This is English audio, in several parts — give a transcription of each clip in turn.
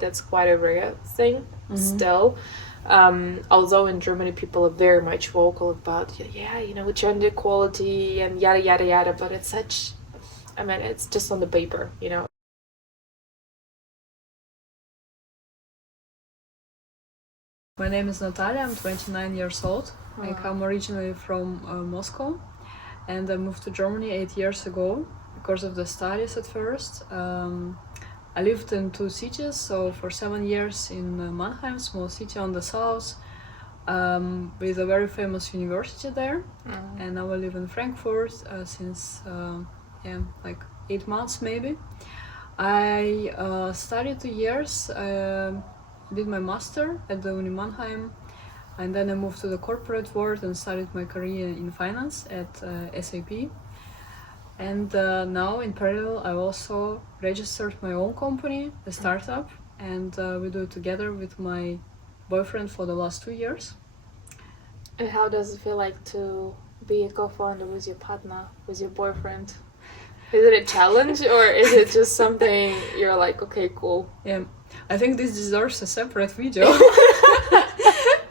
That's quite a rare thing still. Although in Germany people are very much vocal about, gender equality and yada yada yada, but it's it's just on the paper, My name is Natalia, I'm 29 years old. I come originally from Moscow, and I moved to Germany 8 years ago because of the studies at first. I lived in 2 cities, so for 7 years in Mannheim, small city on the south, with a very famous university there. And now I live in Frankfurt since 8 months maybe. I studied 2 years, did my master at the Uni Mannheim, and then I moved to the corporate world and started my career in finance at SAP. And now in parallel I also registered my own company, a startup, and we do it together with my boyfriend for the last 2 years. And how does it feel like to be a co-founder with your partner, with your boyfriend? Is it a challenge or is it just something you're like, okay, cool? Yeah, I think this deserves a separate video.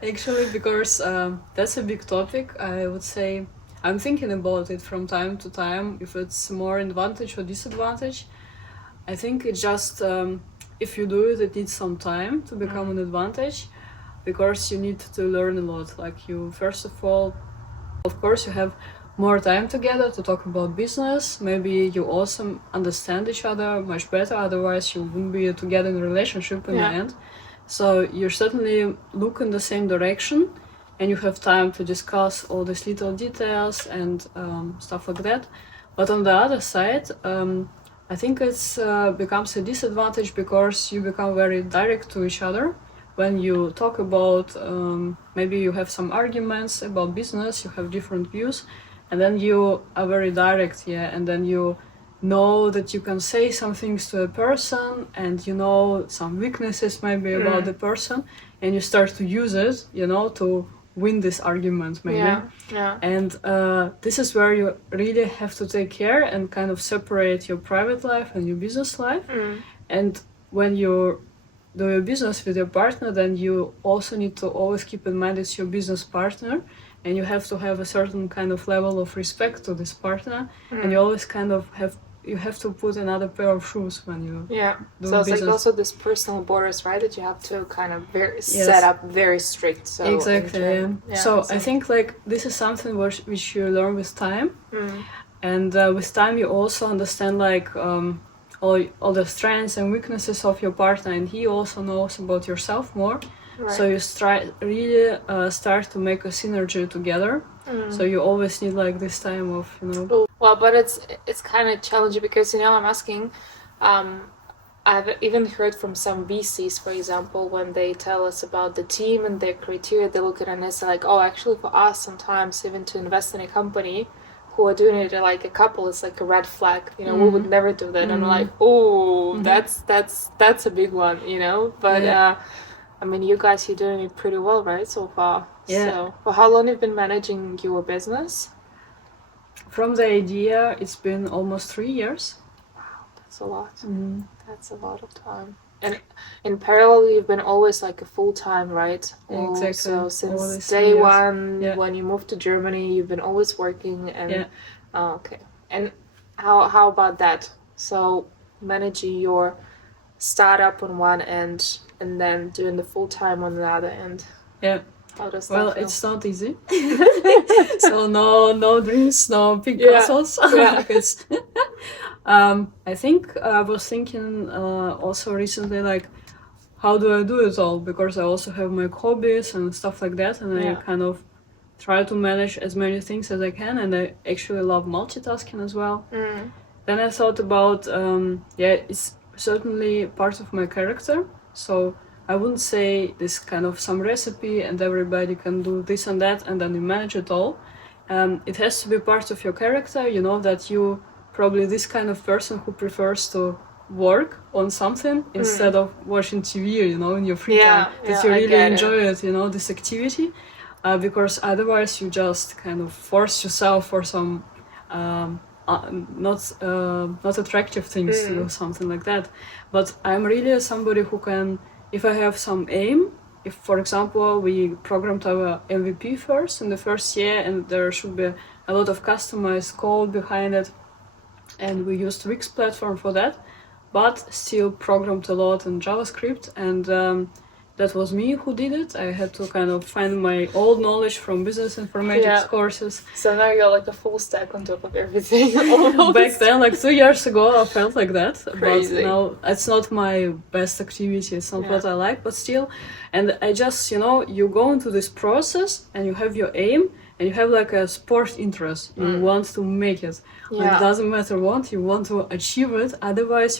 Actually, because that's a big topic. I would say I'm thinking about it from time to time, if it's more advantage or disadvantage. I think it just, if you do it, it needs some time to become an advantage, because you need to learn a lot. Like, you, first of all, of course, you have more time together to talk about business. Maybe you also understand each other much better, otherwise you wouldn't be together in a relationship in the end. So you certainly look in the same direction, and you have time to discuss all these little details and stuff like that. But on the other side, I think it's becomes a disadvantage because you become very direct to each other. When you talk about, maybe you have some arguments about business, you have different views, and then you are very direct, and then you know that you can say some things to a person, and you know some weaknesses maybe about the person, and you start to use it, to win this argument maybe. And this is where you really have to take care and kind of separate your private life and your business life. And when you do your business with your partner, then you also need to always keep in mind it's your business partner, and you have to have a certain kind of level of respect to this partner, and you always kind of have to put another pair of shoes when you do so it's business. like also this personal borders, right, that you have to kind of set up very strict. So exactly. So I think like this is something which you learn with time, and with time you also understand like all the strengths and weaknesses of your partner, and he also knows about yourself more. So you really start to make a synergy together. So you always need like this time of, Well, but it's kind of challenging because, I'm asking, I've even heard from some VCs, for example, when they tell us about the team and their criteria, they look at it and it's like, oh, actually for us sometimes even to invest in a company who are doing it like a couple is like a red flag, we would never do that. And I'm like, oh, that's a big one, but you guys, you're doing it pretty well, right, so far. So for how long have you been managing your business? From the idea, it's been almost 3 years. Wow, that's a lot. That's a lot of time. And in parallel, you've been always like a full-time, right? Exactly. So since day one, when you moved to Germany, you've been always working. And okay. And how about that? So managing your startup on one end and then doing the full-time on the other end. Yeah. How does that feel? It's not easy. So no dreams, no big castles. I think I was thinking also recently, like, how do I do it all? Because I also have my hobbies and stuff like that, and I kind of try to manage as many things as I can, and I actually love multitasking as well. Then I thought about, it's certainly part of my character, so I wouldn't say this kind of some recipe and everybody can do this and that and then you manage it all. It has to be part of your character, that you probably this kind of person who prefers to work on something instead of watching TV, in your free time. That you really enjoy it, this activity, because otherwise you just kind of force yourself for some not attractive things to do something like that. But I'm really somebody who can, if I have some aim, if for example we programmed our MVP first in the first year and there should be a lot of customized code behind it, and we used Wix platform for that, but still programmed a lot in JavaScript, and that was me who did it. I had to kind of find my old knowledge from business informatics courses. So now you're like a full stack on top of everything. Almost. Back then, like 2 years ago, I felt like that. Crazy. But now it's not my best activity. It's not what I like, but still. And I just, you go into this process and you have your aim and you have like a sport interest. You want to make it. Like, it doesn't matter what, you want to achieve it. Otherwise,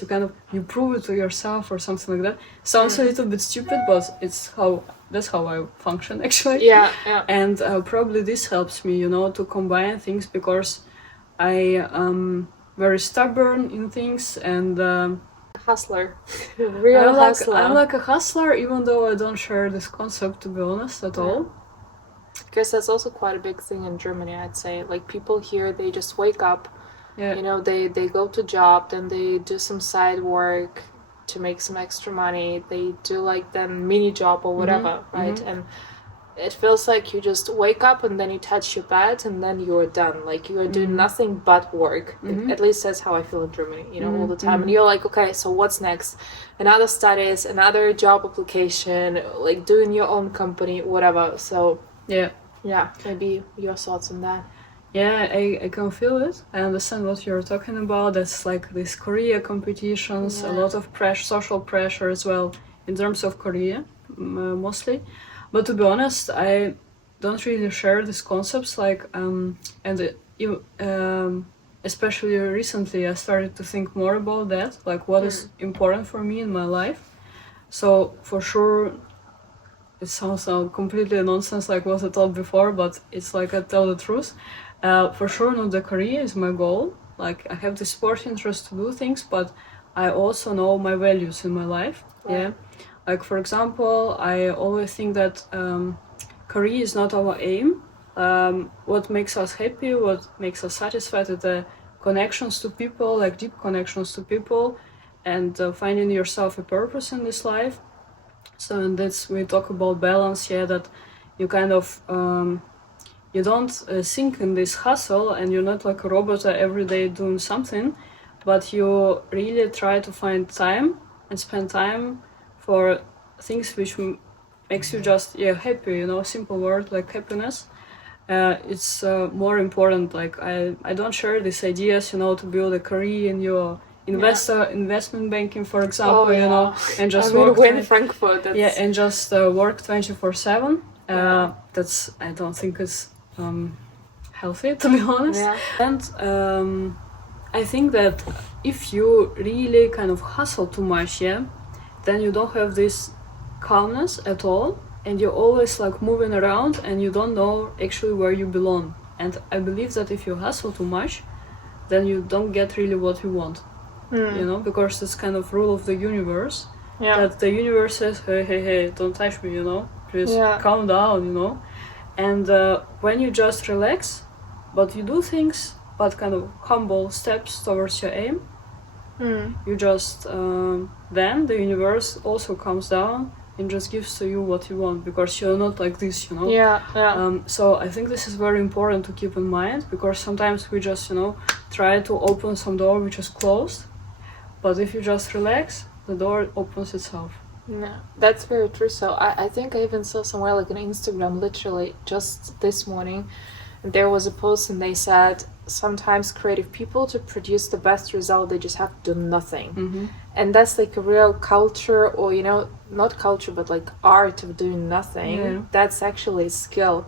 you prove it to yourself or something like that. Sounds a little bit stupid, but that's how I function actually. Yeah. And probably this helps me, to combine things, because I am very stubborn in things, and Hustler. Real hustler. I'm like a hustler, even though I don't share this concept, to be honest, at all. Because that's also quite a big thing in Germany, I'd say. Like, people here, they just wake up, they go to job, then they do some side work to make some extra money. They do like the mini job or whatever, right? And it feels like you just wake up and then you touch your bed and then you're done. Like, you are doing nothing but work. At least that's how I feel in Germany, all the time. And you're like, okay, so what's next? Another studies, another job application, like doing your own company, whatever. So yeah, maybe your thoughts on that. Yeah, I can feel it. I understand what you're talking about. That's like these career competitions, a lot of pressure, social pressure as well, in terms of career, mostly. But to be honest, I don't really share these concepts. Like, especially recently, I started to think more about that, like what is important for me in my life. So for sure, it sounds completely nonsense like what I told before, but it's like I tell the truth. For sure, not the career is my goal. Like, I have the sport interest to do things, but I also know my values in my life. Right. Yeah. Like, for example, I always think that career is not our aim. What makes us happy, what makes us satisfied is the connections to people, like deep connections to people, and finding yourself a purpose in this life. So, and that's, we talk about balance, that you kind of, you don't sink in this hustle and you're not like a robot every day doing something, but you really try to find time and spend time for things which makes you just, happy, simple word like happiness. It's more important. Like, I don't share these ideas, to build a career in your investment banking, for example, and just work in Frankfurt. And just work 24/7. That's, I don't think it's healthy, to be honest. And I think that if you really kind of hustle too much, then you don't have this calmness at all, and you're always like moving around and you don't know actually where you belong. And I believe that if you hustle too much, then you don't get really what you want. Because it's kind of rule of the universe, that the universe says, hey, don't touch me, please calm down, and when you just relax, but you do things, but kind of humble steps towards your aim, you just, then the universe also comes down and just gives to you what you want, because you're not like this, So I think this is very important to keep in mind, because sometimes we just, try to open some door which is closed. But if you just relax, the door opens itself. Yeah, that's very true. So I think I even saw somewhere like on Instagram, literally just this morning, there was a post and they said sometimes creative people, to produce the best result, they just have to do nothing. And that's like a real culture, or not culture, but like art of doing nothing. That's actually a skill.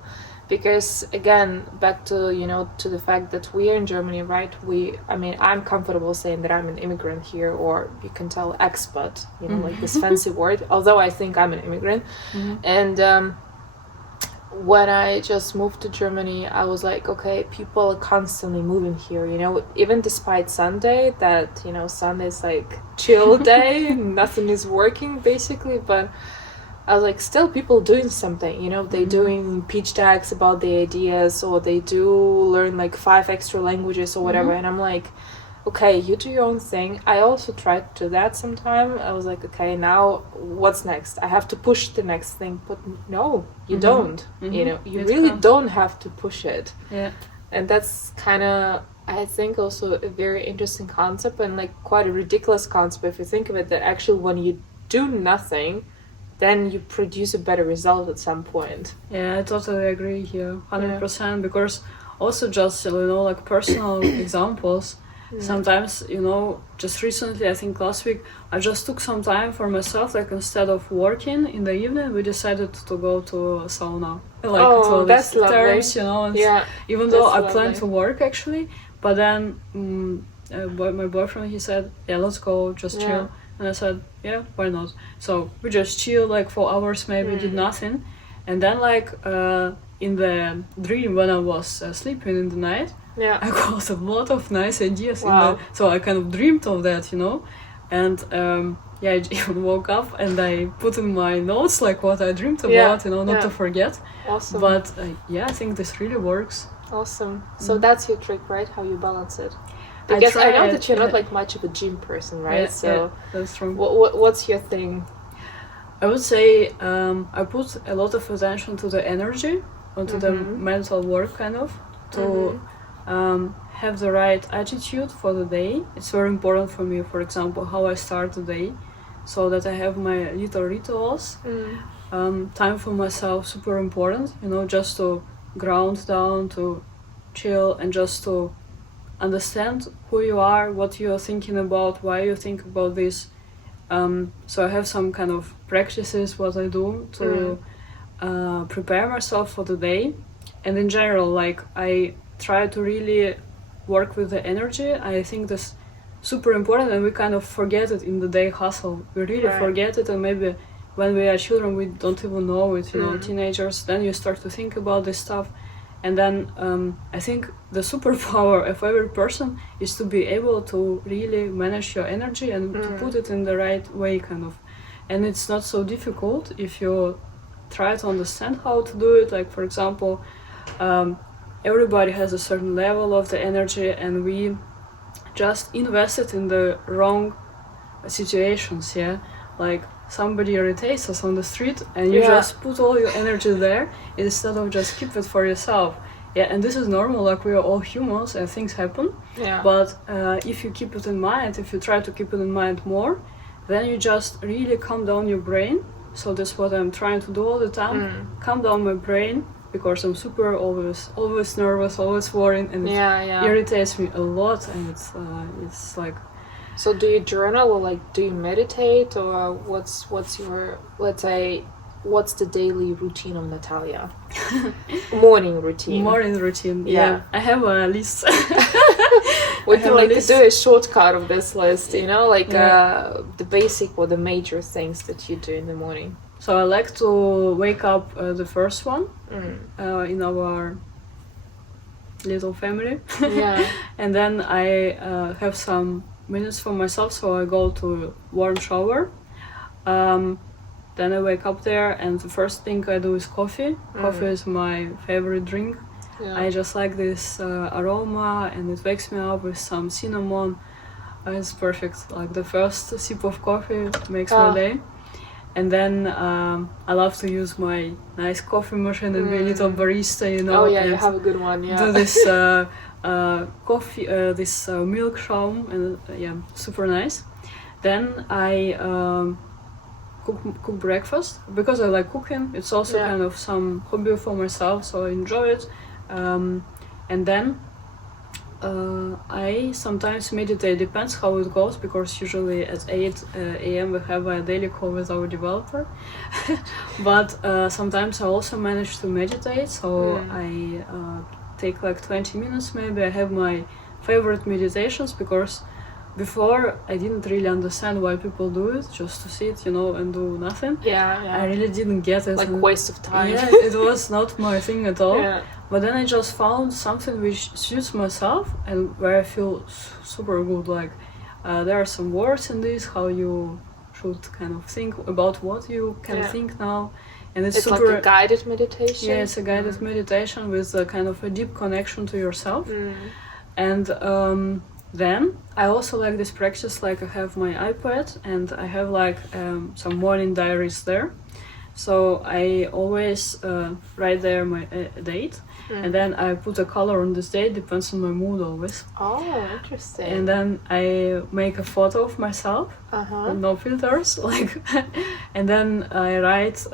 Because again, back to to the fact that we are in Germany, right? I'm comfortable saying that I'm an immigrant here, or you can tell expat, like this fancy word. Although I think I'm an immigrant, and when I just moved to Germany, I was like, okay, people are constantly moving here. Even despite Sunday, that Sunday is like chill day, nothing is working basically, but. I was like, still people doing something, you know, they doing pitch decks about the ideas, or they do learn like 5 extra languages or whatever. And I'm like, okay, you do your own thing. I also tried to do that sometime. I was like, okay, now what's next? I have to push the next thing. But no, you don't. You know, you really don't have to push it. Yeah. And that's kind of, I think, also a very interesting concept, and like quite a ridiculous concept if you think of it, that actually when you do nothing, then you produce a better result at some point. Yeah, I totally agree here, 100%. Because also just, you know, like personal examples. Sometimes, you know, just recently, I think last week, I just took some time for myself. Like instead of working in the evening, we decided to go to a sauna. Like to that's lovely. terms, you know. And even though I planned to work actually, but then my boyfriend, he said, yeah, let's go, just chill. And I said, yeah, why not? So we just chill like 4 hours, maybe did nothing. And then like in the dream when I was sleeping in the night, I got a lot of nice ideas. So I kind of dreamed of that, you know. And I even woke up and I put in my notes like what I dreamed about, you know, not to forget. Awesome. But I think this really works. Awesome. So that's your trick, right? How you balance it. Because I know that you're not like much of a gym person, right? So that's true. What's your thing? I would say I put a lot of attention to the energy, onto the mental work, kind of, to have the right attitude for the day. It's very important for me, for example, how I start the day, so that I have my little rituals. Time for myself, super important, you know, just to ground down, to chill, and just to understand who you are, what you're thinking about, why you think about this. So I have some kind of practices what I do to prepare myself for the day. And in general, like I try to really work with the energy. I think that's super important, and we kind of forget it in the day hustle. We really forget it, and maybe when we are children we don't even know it, you know, teenagers, then you start to think about this stuff. And then I think the superpower of every person is to be able to really manage your energy and to put it in the right way, kind of. And it's not so difficult if you try to understand how to do it. Like, for example, everybody has a certain level of the energy, and we just invest it in the wrong situations, like somebody irritates us on the street and you just put all your energy there instead of just keep it for yourself. And this is normal, like we are all humans and things happen. But if you keep it in mind, if you try to keep it in mind more, then you just really calm down your brain. So that's what I'm trying to do all the time. Calm down my brain, because I'm super always nervous, always worried, and it irritates me a lot. And it's like. So do you journal, or like do you meditate, or what's your, let's say, what's the daily routine of Natalia? Morning routine. Yeah. I have a list. We can like do a shortcut of this list, you know, like the basic or the major things that you do in the morning. So I like to wake up the first one in our little family. And then I have some minutes for myself, so I go to warm shower. Then I wake up there, and the first thing I do is coffee. Coffee is my favorite drink. I just like this aroma, and it wakes me up with some cinnamon. It's perfect. Like the first sip of coffee makes my day. And then I love to use my nice coffee machine and be a little barista, you know. You have a good one. Do this coffee, this milk schaum, and super nice. Then I cook breakfast, because I like cooking. It's also kind of some hobby for myself, so I enjoy it. And then I sometimes meditate, depends how it goes, because usually at 8 a.m. we have a daily call with our developer. But sometimes I also manage to meditate, so I take like 20 minutes maybe. I have my favorite meditations, because before I didn't really understand why people do it, just to sit, you know, and do nothing. I really didn't get it. Like waste of time. It was not my thing at all. But then I just found something which suits myself and where I feel super good. Like there are some words in this, how you should kind of think about what you can think now. And it's like a guided meditation. Yeah, it's a guided meditation with a kind of a deep connection to yourself. And then I also like this practice, like I have my iPad and I have like some morning diaries there. So I always write there my date, and then I put a color on this date, depends on my mood always. Oh, interesting. And then I make a photo of myself, with no filters, like, and then I write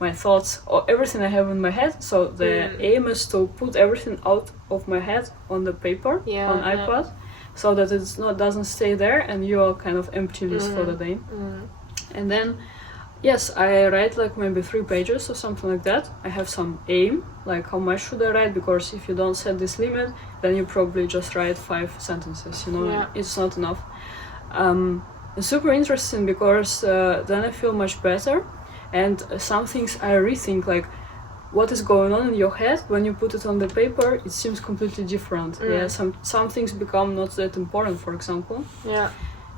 my thoughts or everything I have in my head. So the aim is to put everything out of my head on the paper, on iPad, so that it's not doesn't stay there and you are kind of empty list for the day. And then yes, I write like maybe 3 pages or something like that. I have some aim, like how much should I write, because if you don't set this limit, then you probably just write 5 sentences, you know, it's not enough. It's super interesting because then I feel much better, and some things I rethink, like what is going on in your head when you put it on the paper, it seems completely different. Yeah, some things become not that important, for example. Yeah.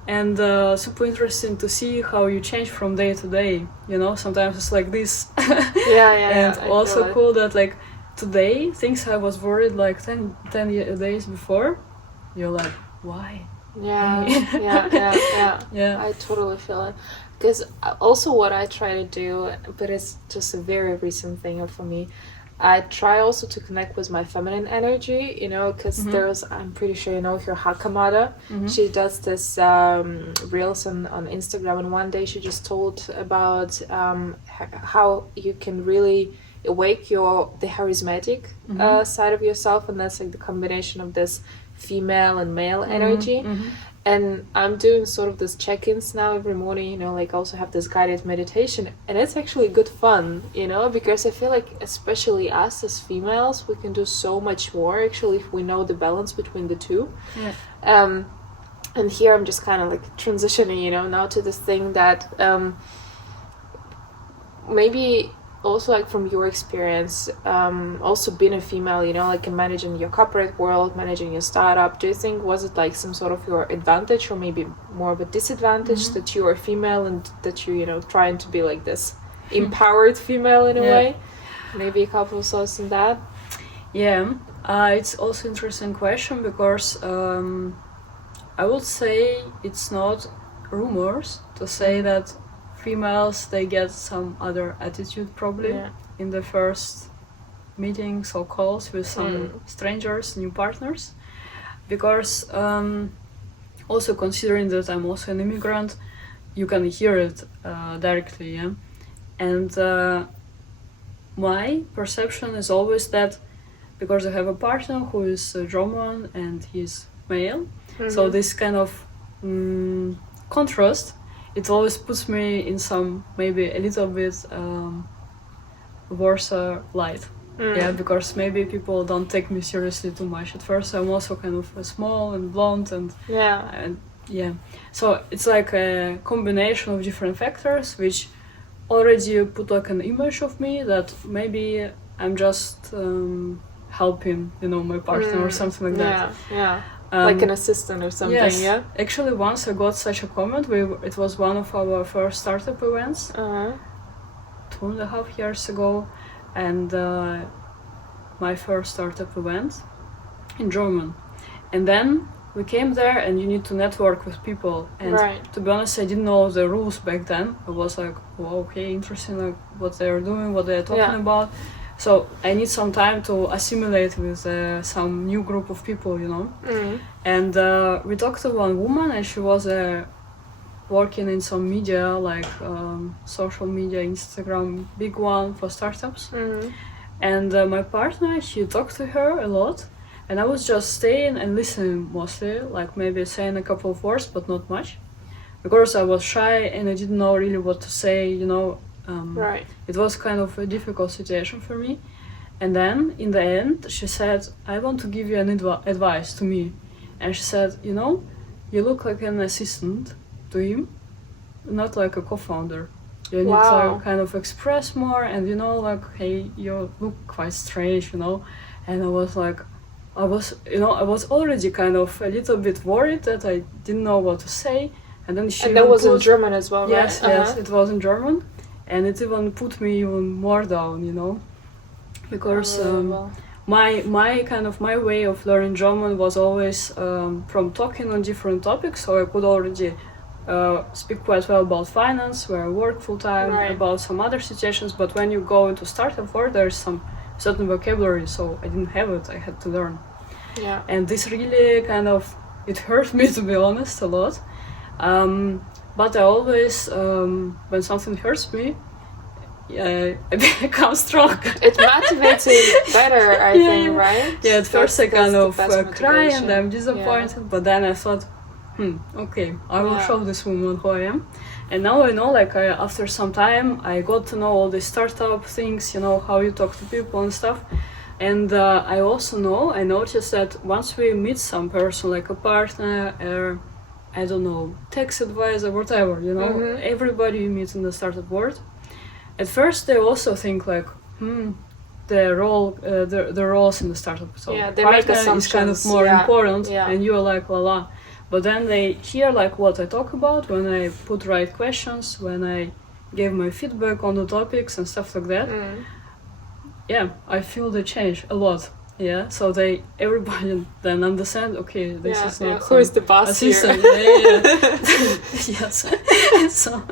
And super interesting to see how you change from day to day, you know, sometimes it's like this. And also cool that like today things I was worried like 10 days before, you're like, why? Yeah, I totally feel it. Because also what I try to do, but it's just a very recent thing for me, I try also to connect with my feminine energy, you know, because there's, I'm pretty sure you know her, Hakamada. She does this reels on Instagram, and one day she just told about how you can really awake the charismatic side of yourself, and that's like the combination of this female and male energy. And I'm doing sort of this check-ins now every morning, you know, like also have this guided meditation, and it's actually good fun, you know, because I feel like especially us as females, we can do so much more actually if we know the balance between the two. And here I'm just kind of like transitioning, you know, now to this thing that maybe also like from your experience, also being a female, you know, like in managing your corporate world, managing your startup, do you think was it like some sort of your advantage or maybe more of a disadvantage that you are female and that you know, trying to be like this empowered female in a way? Maybe a couple of thoughts on that? It's also interesting question because I would say it's not rumors to say that females, they get some other attitude probably in the first meetings or calls with some strangers, new partners, because also considering that I'm also an immigrant, you can hear it directly, and my perception is always that because I have a partner who is German and he's male, so this kind of contrast, it always puts me in some, maybe a little bit worse light. Because maybe people don't take me seriously too much. At first I'm also kind of small and blonde and so it's like a combination of different factors which already put like an image of me that maybe I'm just helping, you know, my partner or something like that. Like an assistant or something. Yes. Actually, once I got such a comment. It was one of our first startup events 2.5 years ago, and my first startup event in German. And then we came there, and you need to network with people. And to be honest, I didn't know the rules back then. I was like, well, okay, interesting, like what they're doing, what they're talking about. So I need some time to assimilate with some new group of people, you know. And we talked to one woman, and she was working in some media, like social media, Instagram, big one for startups. And my partner, she talked to her a lot, and I was just staying and listening mostly, like maybe saying a couple of words, but not much, because I was shy and I didn't know really what to say, you know. It was kind of a difficult situation for me. And then in the end she said, I want to give you an advice to me. And she said, you know, you look like an assistant to him, not like a co-founder. You need to kind of express more, and you know, like, hey, you look quite strange, you know. And I was like, I was already kind of a little bit worried that I didn't know what to say. And then she And that was in German as well, yes, right? Yes, it was in German, and it even put me even more down, you know, because my way of learning German was always from talking on different topics, so I could already speak quite well about finance, where I work full time, about some other situations. But when you go into startup world, there's some certain vocabulary, so I didn't have it. I had to learn. Yeah. And this really it hurt me, to be honest, a lot. But I always, when something hurts me, I become strong. It motivates you better, I think, right? Yeah, at first I kind of cry and I'm disappointed, but then I thought, okay, I will show this woman who I am. And now I know, like, after some time, I got to know all the startup things, you know, how you talk to people and stuff. And I noticed that once we meet some person, like a partner or, I don't know, tax advisor, whatever, you know, everybody you meet in the startup world, at first they also think like, the roles in the startup. So they make assumptions. Is kind of more important, and you're like, la. But then they hear like what I talk about when I put right questions, when I gave my feedback on the topics and stuff like that. Yeah, I feel the change a lot. Yeah, so everybody then understand. Okay, this is not who is the boss assistant. here. Yes. So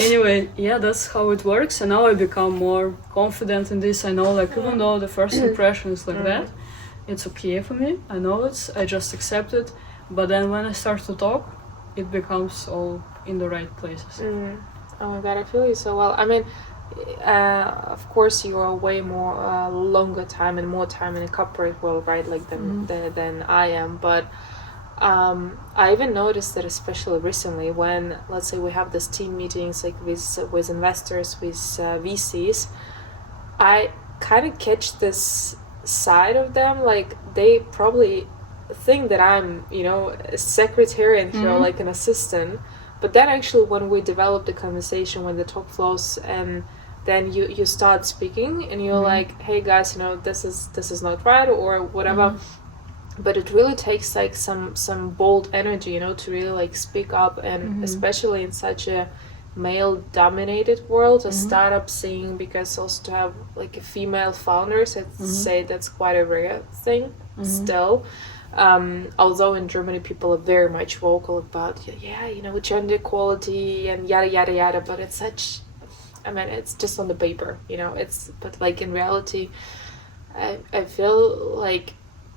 anyway, that's how it works. And now I become more confident in this. I know, like, even though the first impression is like that, it's okay for me. I know I just accept it. But then when I start to talk, it becomes all in the right places. Oh my god, I feel you so well. I mean, of course you are way more longer time and more time in a corporate world, right, like than I am, but I even noticed that, especially recently, when, let's say, we have these team meetings like with investors, with VCs, I kind of catch this side of them, like they probably think that I'm, you know, a secretary and here like an assistant. But then actually when we develop the conversation, when the talk flows, and then you start speaking and you're like, hey guys, you know, this is not right or whatever. But it really takes like some bold energy, you know, to really like speak up, and especially in such a male dominated world, a startup scene, because also to have like a female founders, I'd say that's quite a rare thing still. Although in Germany people are very much vocal about, you know, gender equality and yada yada yada, but it's such, I mean, it's just on the paper, you know, but like in reality, I feel like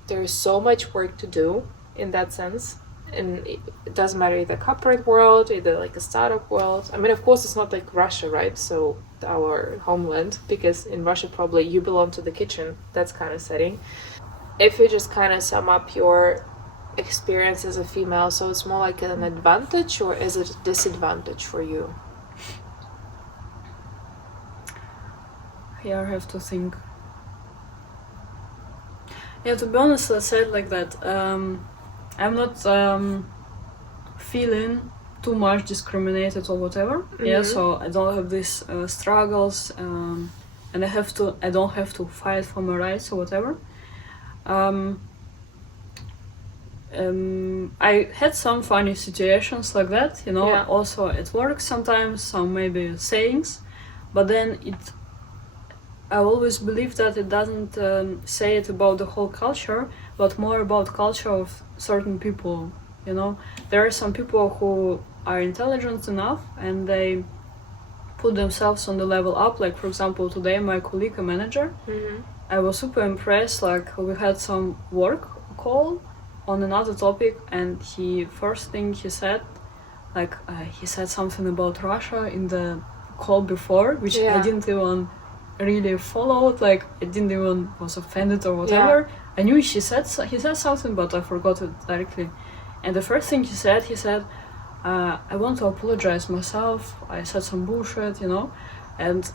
there's so much work to do in that sense. And it doesn't matter either corporate world, either like a startup world. I mean, of course, it's not like Russia, right? So our homeland, because in Russia probably you belong to the kitchen, that's kind of setting. If you just kind of sum up your experience as a female, so it's more like an advantage or is it a disadvantage for you? Yeah, I have to think. Yeah, to be honest, let's say it like that. I'm not feeling too much discriminated or whatever. Yeah, so I don't have these struggles, and I don't have to fight for my rights or whatever. I had some funny situations like that, you know, also at work sometimes, some maybe sayings, but then I always believe that it doesn't say it about the whole culture, but more about culture of certain people, you know. There are some people who are intelligent enough and they put themselves on the level up, like for example today my colleague, a manager, I was super impressed, like we had some work call on another topic and first thing he said, like he said something about Russia in the call before, which I didn't even really follow, like I didn't even was offended or whatever. I knew he said something, but I forgot it directly. And the first thing he said, I want to apologize myself, I said some bullshit, you know. And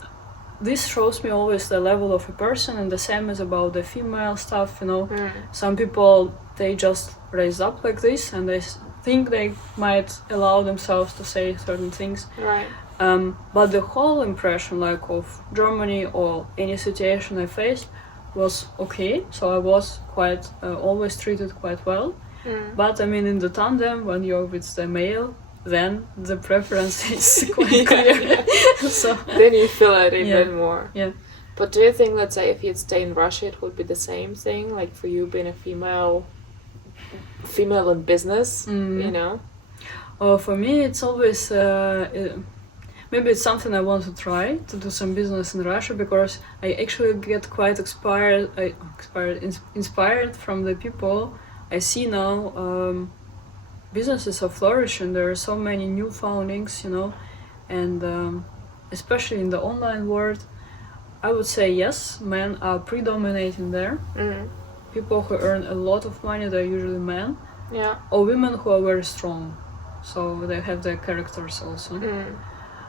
this shows me always the level of a person, and the same is about the female stuff, you know. Some people, they just raise up like this and they think they might allow themselves to say certain things. Right. But the whole impression, like, of Germany or any situation I faced was okay, so I was quite always treated quite well. But I mean, in the tandem, when you're with the male, then the preference is quite clear. So then you feel it even more. Yeah. But do you think, let's say, if you'd stay in Russia, it would be the same thing? Like for you being a female in business, you know? For me, it's always maybe it's something I want to try to do some business in Russia, because I actually get quite inspired from the people I see now. Businesses are flourishing. There are so many new foundings, you know, and especially in the online world, I would say yes, men are predominating there. People who earn a lot of money, they're usually men. Yeah. Or women who are very strong, so they have their characters also.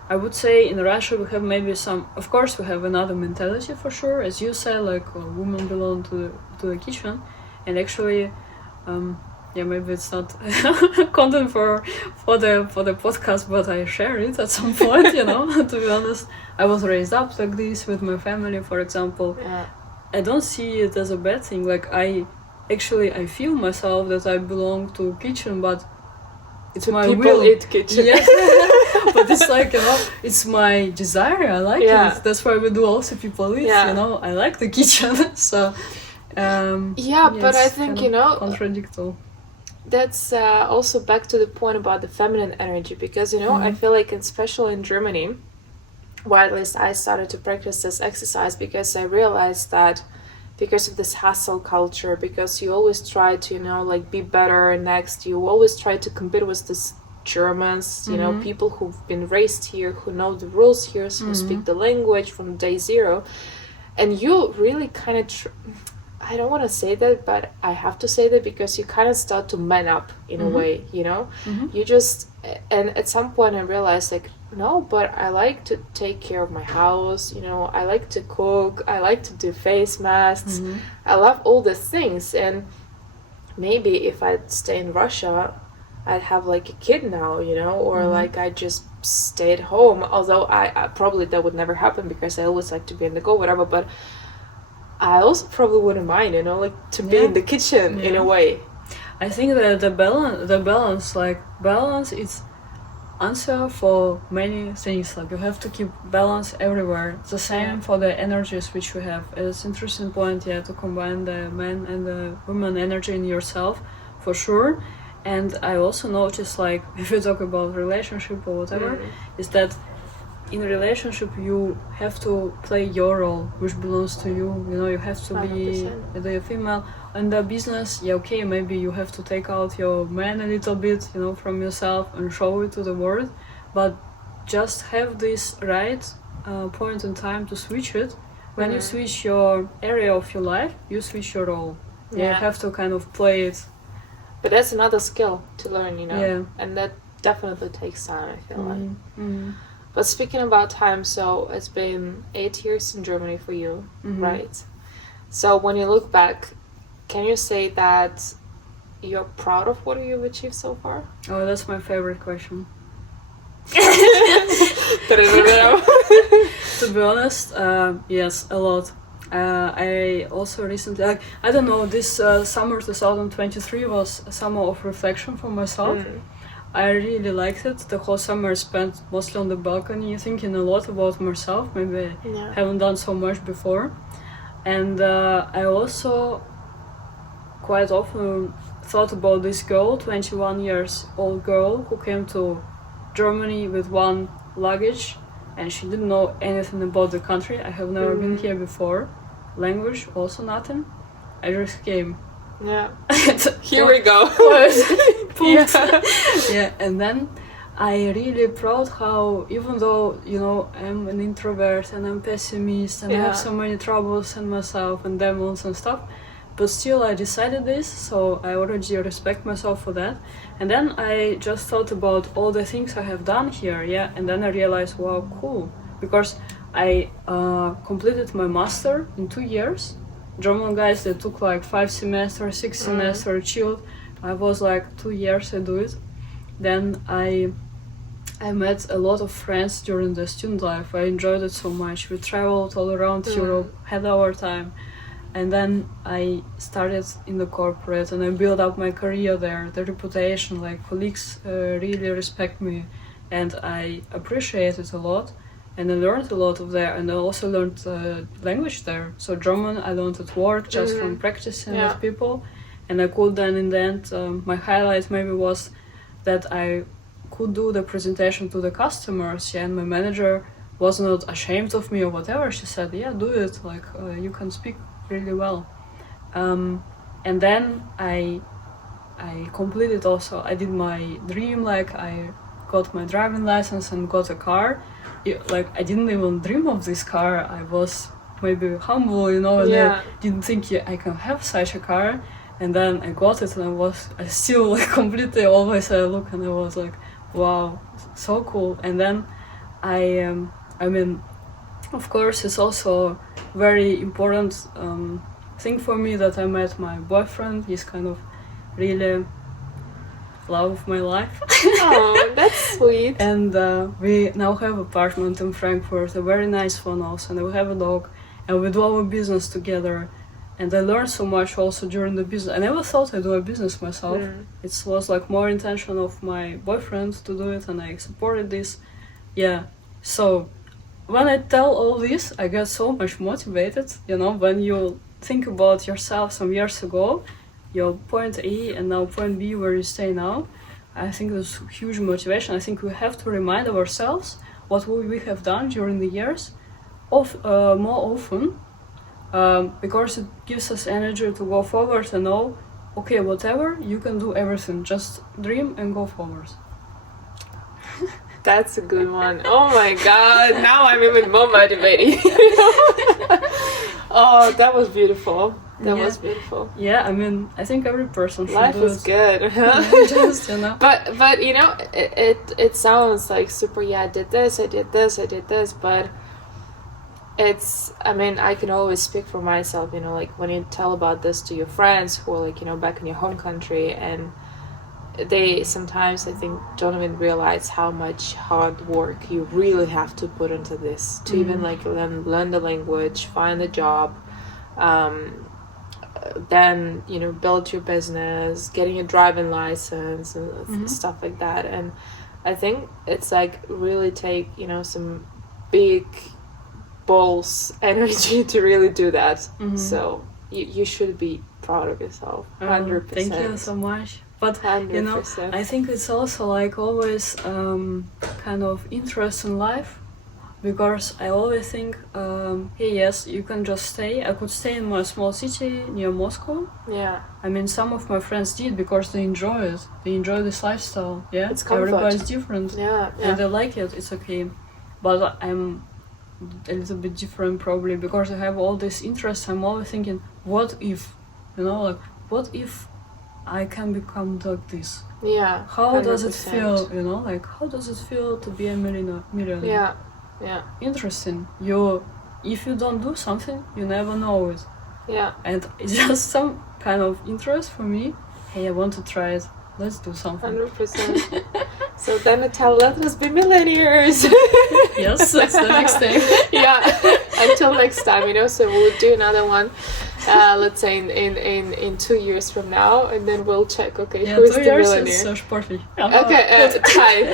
I would say in Russia we have maybe some, of course we have another mentality for sure, as you said, like women belong to the kitchen, and actually, maybe it's not content for the podcast, but I share it at some point, you know. To be honest, I was raised up like this with my family, for example. Yeah. I don't see it as a bad thing. Like I feel myself that I belong to kitchen, but it's my will. PeopleEat kitchen. Yes. But it's like, you know, it's my desire. I like it. That's why we do also PeopleEat. You know, I like the kitchen. So. But I think, you know, contradictory. That's also back to the point about the feminine energy, because, you know, I feel like, especially in Germany, well, at least I started to practice this exercise because I realized that because of this hustle culture, because you always try to, you know, like be better next, you always try to compete with these Germans, you know, people who've been raised here, who know the rules here, who speak the language from day zero, and you really kind of I don't want to say that, but I have to say that because you kind of start to man up in a way, you know? You just, and at some point I realized, like, no, but I like to take care of my house, you know, I like to cook, I like to do face masks, I love all the things, and maybe if I'd stay in Russia, I'd have like a kid now, you know, or like I just stay at home, although I probably that would never happen because I always like to be in the go, whatever, but I also probably wouldn't mind, you know, like to be in the kitchen in a way. I think that the balance is answer for many things. Like you have to keep balance everywhere. The same for the energies which you have. It's an interesting point, to combine the men and the women energy in yourself, for sure. And I also noticed, like, if you talk about relationship or whatever, is that in a relationship you have to play your role, which belongs to you. You know, you have to 100%. Be the female. In the business, okay, maybe you have to take out your man a little bit, you know, from yourself and show it to the world, but just have this right point in time to switch it. When you switch your area of your life, you switch your role. You have to kind of play it. But that's another skill to learn, you know, and that definitely takes time, I feel like. But speaking about time, so it's been 8 years in Germany for you, right? So when you look back, can you say that you're proud of what you've achieved so far? Oh, that's my favorite question. To be honest, yes, a lot. I also recently, I don't know, this summer 2023 was a summer of reflection for myself. I really liked it. The whole summer I spent mostly on the balcony, thinking a lot about myself. Maybe I haven't done so much before. And I also quite often thought about this girl, 21 years old girl, who came to Germany with one luggage, and she didn't know anything about the country. I have never been here before. Language, also nothing. I just came. Yeah. Here we go. And then I really proud how, even though, you know, I'm an introvert and I'm pessimist and I have so many troubles in myself and demons and stuff, but still I decided this, so I already respect myself for that. And then I just thought about all the things I have done here, and then I realized, wow, cool, because I completed my master in 2 years. German guys, they took like 5 semesters, 6 semesters, chilled. I was like 2 years I do it. Then I met a lot of friends during the student life. I enjoyed it so much. We traveled all around Europe, had our time. And then I started in the corporate and I built up my career there, the reputation, like colleagues really respect me and I appreciate it a lot. And I learned a lot of there, and I also learned language there. So German I learned at work just from practicing with people. And I could then in the end, my highlight maybe was that I could do the presentation to the customers, and my manager was not ashamed of me or whatever. She said, yeah, do it, like you can speak really well. And then I completed also, I did my dream, like I got my driving license and got a car. Like I didn't even dream of this car. I was maybe humble, and I didn't think I can have such a car. And then I got it, and I still like completely always I look and I was like, wow, so cool. And then I mean, of course, it's also very important thing for me that I met my boyfriend. He's kind of really love of my life. Oh, that's sweet. And we now have an apartment in Frankfurt, a very nice one also, and we have a dog, and we do our business together. And I learned so much also during the business. I never thought I'd do a business myself. It was like more intention of my boyfriend to do it, and I supported this. Yeah. So when I tell all this, I get so much motivated. When you think about yourself some years ago, your point A and now point B where you stay now, I think there's huge motivation. I think we have to remind ourselves what we have done during the years more often. Because it gives us energy to go forward and know, okay, whatever, you can do everything. Just dream and go forward. That's a good one. Oh my god, now I'm even more motivated. Oh, that was beautiful. That was beautiful. Yeah, I mean, I think every person should life do is good. Just, But it sounds like super, I did this, but it's, I mean, I can always speak for myself, like when you tell about this to your friends who are like, back in your home country, and they sometimes, I think, don't even realize how much hard work you really have to put into this to even like learn the language, find a job, then, build your business, getting a driving license and stuff like that. And I think it's like really take, some big balls energy to really do that. So you should be proud of yourself. 100%. Thank you so much. But 100%. I think it's also like always kind of interest in life, because I always think, hey, yes, you can just stay. I could stay in my small city near Moscow. Yeah. I mean, some of my friends did because they enjoy it. They enjoy this lifestyle. Yeah. It's comfort. Everybody's different. Yeah. And they like it. It's okay. But I'm a little bit different probably because I have all this interest. I'm always thinking, what if, what if I can become like this? Yeah. How 100%. does it feel? How does it feel to be a millionaire? Yeah. Yeah. Interesting. If you don't do something, you never know it. Yeah. And it's just some kind of interest for me. Hey, I want to try it. Let's do something. 100%. So then Natalia, let us be millionaires. Yes, that's the next thing. Yeah. Until next time, so we'll do another one. Let's say in 2 years from now, and then we'll check. Okay, yeah, who's 2 the years millionaire? is so sporty. Okay, time.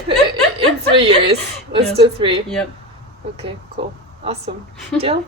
In 3 years. Let's do 3. Yep. Okay, cool. Awesome. Deal?